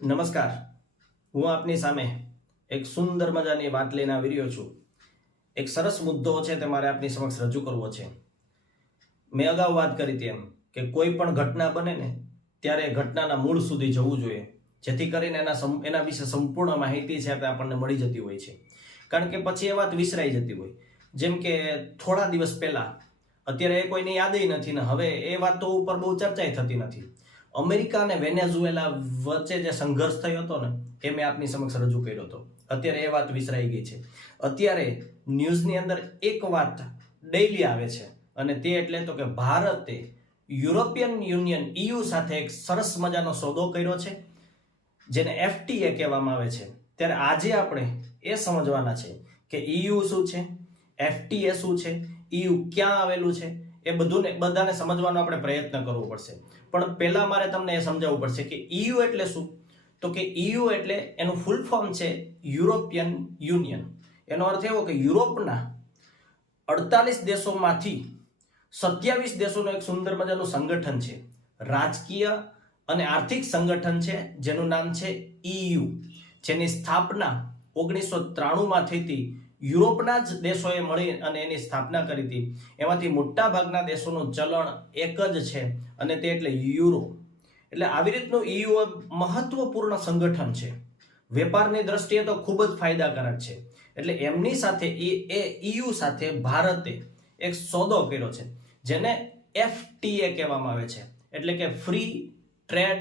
નમસ્કાર, હું આપની સામે એક સુંદર મજાની વાત લઈને આવી રહ્યો છું. એક સરસ મુદ્દો છે તે મારે આપની સમક્ષ રજૂ કરવો છે. મેં અગાઉ વાત કરી હતી એમ કે કોઈ પણ ઘટના બને ને ત્યારે ઘટનાના મૂળ સુધી જવું જોઈએ, જેથી કરીને એના વિશે સંપૂર્ણ માહિતી છે તે આપણને મળી જતી હોય છે. કારણ કે પછી એ વાત વિસરાઈ જતી હોય. જેમ કે થોડા દિવસ પહેલા, અત્યારે એ કોઈને યાદ નથી ને હવે એ વાતો ઉપર બહુ ચર્ચાઈ થતી નથી. અમેરિકા અને વેનેઝુએલા વચ્ચે જે સંઘર્ષ થયો હતો ને એ મેં આપની સમક્ષ રજૂ કર્યો હતો. અત્યારે એ વાત વિસરાઈ ગઈ છે. અત્યારે ન્યૂઝની અંદર એક વાત ડેઈલી આવે છે અને તે એટલે તો કે ભારતે યુરોપિયન યુનિયન EU સાથે એક સરસ મજાનો સોદો કર્યો છે, જેને FTA કહેવામાં આવે છે. ત્યારે આજે આપણે એ સમજવાના છે કે EU શું છે, FTA શું છે, EU ક્યાં આવેલું છે, એ બધાને સમજવાનો આપણે પ્રયત્ન કરવો પડશે. પણ પહેલા મારે તમને એ સમજાવવું પડશે કે EU એટલે શું. તો કે EU એટલે એનું ફૂલ ફોર્મ છે યુરોપિયન યુનિયન. એનો અર્થ એવો કે યુરોપના 48 દેશોમાંથી 27 દેશોનું એક સુંદર મજાનું સંગઠન છે, રાજકીય અને આર્થિક સંગઠન છે, જેનું નામ છે EU, જેની સ્થાપના 1993માં થઈ હતી. યુરોપના જ દેશોએ મળી અને એની સ્થાપના કરી હતી. એમાંથી મોટા ભાગના દેશોનું ચલણ એક જ છે અને તે એટલે યુરો. એટલે આવી રીતનું EU મહત્વપૂર્ણ સંગઠન છે. વેપારની દ્રષ્ટિએ તો ખૂબ જ ફાયદાકારક છે. એટલે એમની સાથે EU સાથે ભારતે એક સોદો કર્યો છે, જેને FTA કહેવામાં આવે છે. એટલે કે ફ્રી ટ્રેડ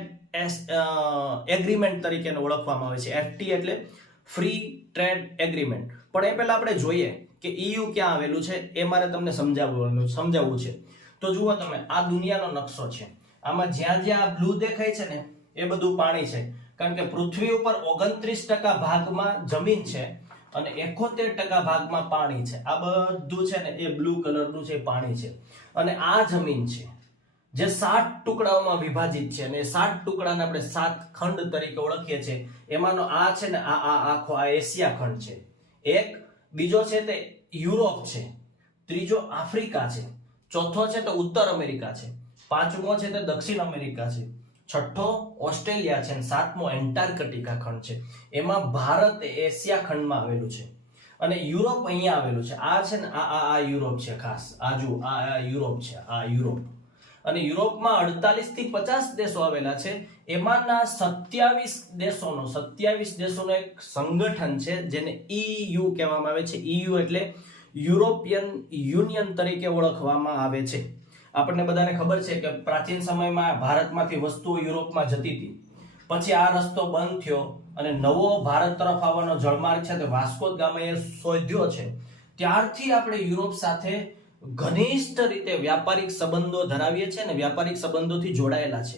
એગ્રીમેન્ટ તરીકે ઓળખવામાં આવે છે. FTA એટલે ફ્રી ટ્રેડ એગ્રીમેન્ટ. પણ એ પહેલા આપણે જોઈએ કે EU ક્યાં આવેલું છે, એ મારે તમને સમજાવવું છે. તો જુઓ તમે, આ દુનિયાનો નકશો છે. આમાં જ્યાં જ્યાં બ્લુ દેખાય છે ને એ બધું પાણી છે. કારણ કે પૃથ્વી ઉપર 29% ભાગમાં જમીન છે અને 71% ભાગમાં પાણી છે. આ બધું છે ને એ બ્લુ કલરનું છે, પાણી છે. અને આ જમીન છે જે 7 ટુકડાઓમાં વિભાજિત છે અને 7 ટુકડાને આપણે 7 ખંડ તરીકે ઓળખીએ છીએ. એમાંનો આ છે ને આ આખો આ એશિયા ખંડ છે. એક બીજો છે તે યુરોપ છે, ત્રીજો આફ્રિકા છે, ચોથો છે તો ઉત્તર અમેરિકા છે, પાંચમો છે તે દક્ષિણ અમેરિકા છે, છઠ્ઠો ઓસ્ટ્રેલિયા છે અને સાતમો એન્ટાર્કટિકા ખંડ છે. એમાં ભારત એશિયા ખંડમાં આવેલું છે અને યુરોપ અહીંયા આવેલું છે. આ છે ને આ યુરોપ છે. ખાસ આ જુઓ, આ યુરોપ છે, આ યુરોપ. અને યુરોપમાં 48 થી 50 દેશો આવેલા છે. એમાંના 27 દેશોનો એક સંગઠન છે જેને EU કહેવામાં આવે છે. EU એટલે યુરોપિયન યુનિયન તરીકે ઓળખવામાં આવે છે. આપણને બધાને ખબર છે કે પ્રાચીન સમયમાં ભારતમાંથી વસ્તુઓ યુરોપમાં જતી હતી. પછી આ રસ્તો બંધ થયો અને નવો ભારત તરફ આવવાનો જળમાર્ગ છે તે વાસ્કો દ ગામાએ શોધ્યો છે. ત્યારથી આપણે યુરોપ સાથે ઘનિષ્ઠ રીતે વ્યાપારિક સંબંધો ધરાવીએ છીએ અને વ્યાપારિક સંબંધોથી જોડાયેલા છે.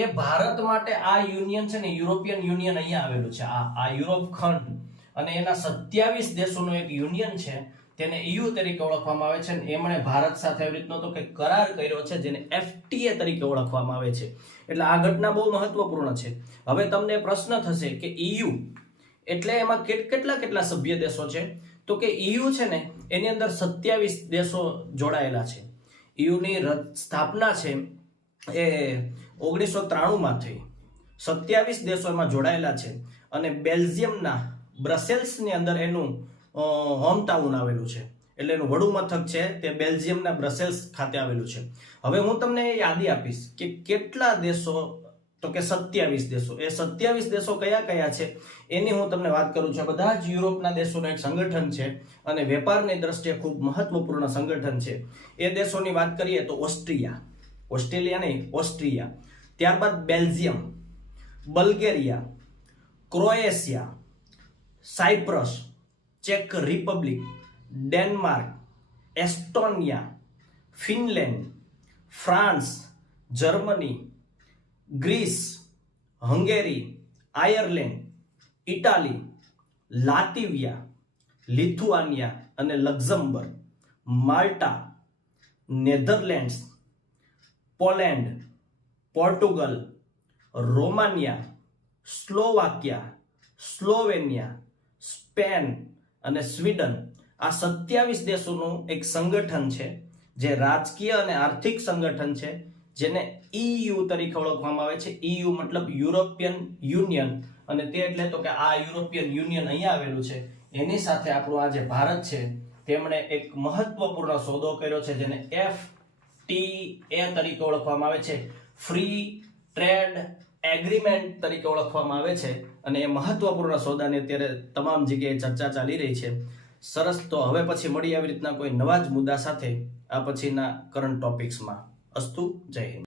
એ ભારત માટે આ યુનિયન છે ને, યુરોપિયન યુનિયન અહીંયા આવેલું છે. આ યુરોપ ખંડ અને એના 27 દેશોનો એક યુનિયન છે, તેને EU તરીકે ઓળખવામાં આવે છે. અને એમણે ભારત સાથે આવી રીતનો તો કે કરાર કર્યો છે, જેને FTA તરીકે ઓળખવામાં આવે છે. એટલે આ ઘટના બહુ મહત્વપૂર્ણ છે. હવે તમને પ્રશ્ન થશે કે EU એટલે એમાં કેટલા સભ્ય દેશો છે. તો કે EU છે ને એની અંદર 27 દેશો જોડાયેલા છે. EU ની સ્થાપના છે એ 1993માં થઈ. 27 દેશો એમાં જોડાયેલા છે અને બેલ્જિયમના બ્રસેલ્સની અંદર એનું હોમ ટાઉન આવેલું છે. એટલે એનું વડું મથક છે તે બેલ્જિયમના બ્રસેલ્સ ખાતે આવેલું છે. હવે હું તમને યાદી આપીશ કે કેટલા દેશો, તો કે 27 દેશો. એ 27 દેશો કયા કયા છે એની હું તમને વાત કરું છું. બધા જ યુરોપના દેશોનું એક સંગઠન છે અને વેપારની દ્રષ્ટિએ ખૂબ મહત્વપૂર્ણ સંગઠન છે. એ દેશોની વાત કરીએ તો ઓસ્ટ્રેલિયા નહીં, ઓસ્ટ્રિયા, ત્યારબાદ બેલ્જિયમ, બલ્ગેરિયા, ક્રોએશિયા, સાયપ્રસ, ચેક Republic, Denmark, Estonia, Finland, France, Germany, Greece, Hungary, Ireland, Italy, Latvia, Lithuania અને Luxembourg, Malta, Netherlands, Poland, Portugal, Romania, Slovakia, Slovenia, Spain અને સ્વીડન. આ 27 દેશોનું એક સંગઠન છે જે રાજકીય અને આર્થિક સંગઠન છે, જેને EU તરીકે ઓળખવામાં આવે છે. EU મતલબ યુરોપિયન યુનિયન, અને તે એટલે તો કે આ યુરોપિયન યુનિયન અહીંયા આવેલું છે, એની સાથે આપણું આ જે ભારત છે તેમણે એક મહત્વપૂર્ણ સોદો કર્યો છે જેને FTA તરીકે ઓળખવામાં આવે છે, ફ્રી ટ્રેડ એગ્રીમેન્ટ તરીકે ઓળખવામાં આવે છે. અને એ મહત્વપૂર્ણ સોદાની અત્યારે તમામ જગ્યાએ ચર્ચા ચાલી રહી છે. સરસ, તો હવે પછી મળી આવી રીતના કોઈ નવા જ મુદ્દા સાથે આ પછીના કરંટ ટોપિક્સમાં. અસ્તુ, જય હિન્દ.